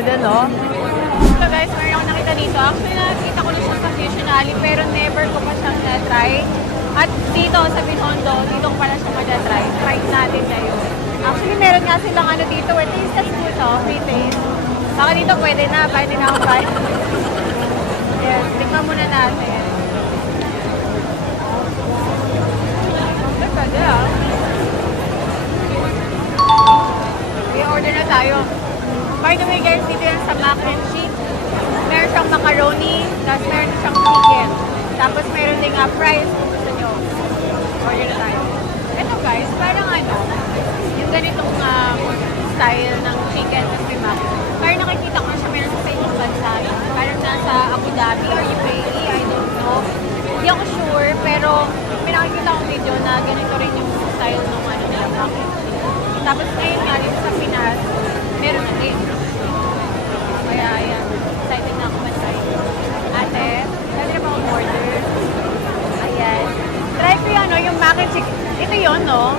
Pwede, no? So guys, meron ako nakita dito. Actually, nakita ko na siya sa Fusion Alley, pero never ko pa siyang na-try. At dito sa Binondo, dito ko pala siya mag-try. Try natin ngayon. Actually, meron nga silang ano dito. Taste test po ito. Free taste. Baka dito pwede na. Pwede na akong buy. Yes, tingnan muna natin. Pwede ah. I-order na tayo. By the way guys, dito yan sa mac and cheese. Meron siyang macaroni, tapos meron siyang chicken. Tapos meron ding fries kung gusto nyo. Order na tayo. Ito guys, parang ano, yung ganitong style ng chicken kasi mac. Parang nakikita ko na siya meron sa ibang bansa. Parang nasa Abu Dhabi or UAE, I don't know. Hindi ako sure, pero may nakikita akong video na ganito rin yung style ng ano nila, mac and cheese. Tapos ngayon nga dito sa Pinas, meron na din. Kaya ayan, excited na ako matry. Ate, pwede na ba akong order? Ayan. Try ko yung, yung mac and cheese. Ito yun, no?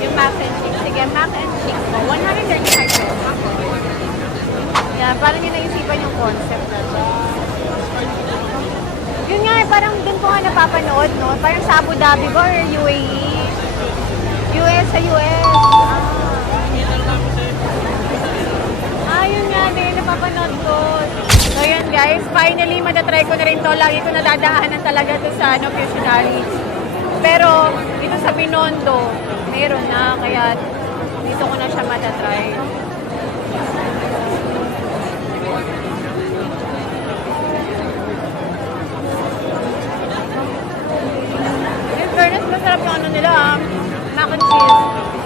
Yung mac and cheese. Sige, mac and cheese mo. 135 pesos. Ayan, parang yun naisipan yung concept na to. Yun nga, parang dun ko nga napapanood, no? Parang sa Abu Dhabi ba or UAE? US sa US. Yun nga din, napapanood ko. So yun guys, finally matatry ko na rin to. Lagi ko nadadaanan talaga to sa Fusion Alley. Pero dito sa Binondo, meron na. Kaya dito ko na siya matatry. In fairness, masarap yung ano nila, mac and cheese.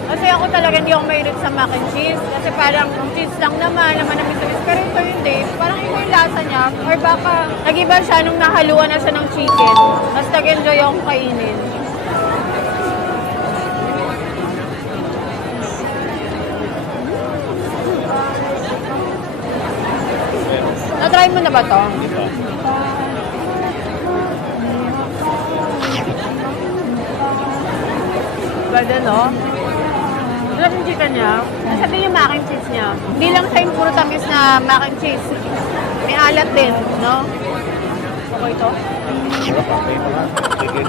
Kasi ako talaga hindi ako mahilig sa mac and cheese. Kasi parang cheese lang naman na mitamis. Pero ito hindi. Parang ito yung lasa niya. Or baka nag-iba siya nung nahaluan na siya ng chicken. Mas nag-enjoy akong kainin. Na-try mo na ba to? Pwede, no? Sarap yung chicken niya. Nasabi yung mac and cheese niya. Hindi lang siya yung puro tamis na mac and cheese. May alat din, no? Okay to? Sarap, okay pa nga. Sige.